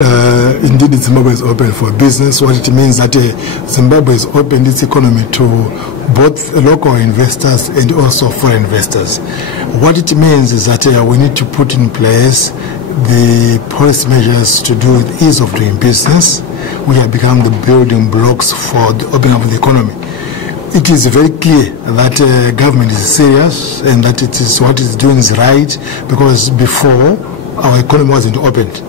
Indeed, Zimbabwe is open for business. What it means that Zimbabwe has opened its economy to both local investors and also foreign investors. What it means is that we need to put in place the policy measures to do with ease of doing business, which have become the building blocks for the opening up of the economy. It is very clear that government is serious and that it is what it's doing is right, because before our economy wasn't opened.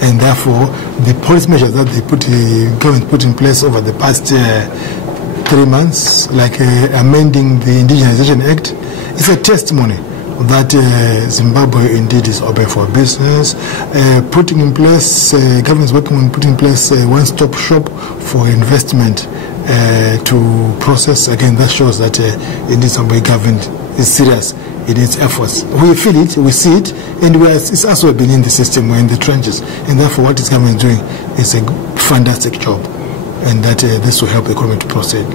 And therefore, the policy measures that the government put in place over the past 3 months, like amending the Indigenization Act, is a testimony that Zimbabwe indeed is open for business. Putting in place, government is working on putting in place a one-stop shop for investment to process. Again, that shows that indeed Zimbabwe government is serious in its efforts. We feel it, we see it, and it's also been in the system, we're in the trenches. And therefore, what this government is doing is a fantastic job, and that this will help the economy to proceed.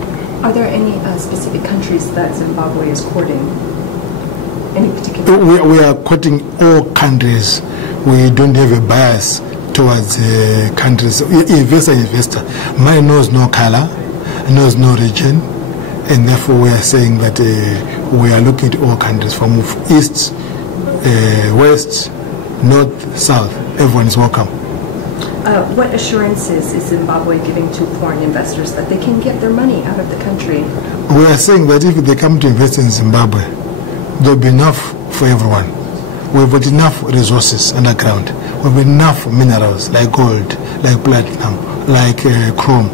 Are there any specific countries that Zimbabwe is courting? Any particular? We are courting all countries. We don't have a bias towards countries. Investor. Mine knows no color, knows no region, and therefore we are saying that we are looking at all countries from east, west, north, south. Everyone is welcome. What assurances is Zimbabwe giving to foreign investors that they can get their money out of the country? We are saying that if they come to invest in Zimbabwe, there will be enough for everyone. We've got enough resources underground. We've got enough minerals like gold, like platinum, like chrome.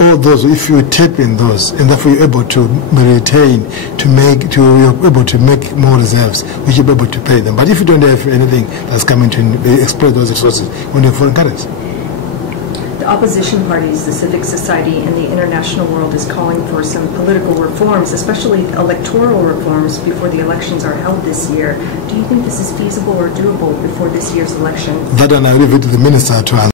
All those, if you tap in those, and therefore you're able to retain, you're able to make more reserves, which you're able to pay them. But if you don't have anything that's coming to exploit those resources, when you're foreign currency. The opposition parties, the civic society, and the international world is calling for some political reforms, especially electoral reforms, before the elections are held this year. Do you think this is feasible or doable before this year's election? That, and I leave it to the minister to answer.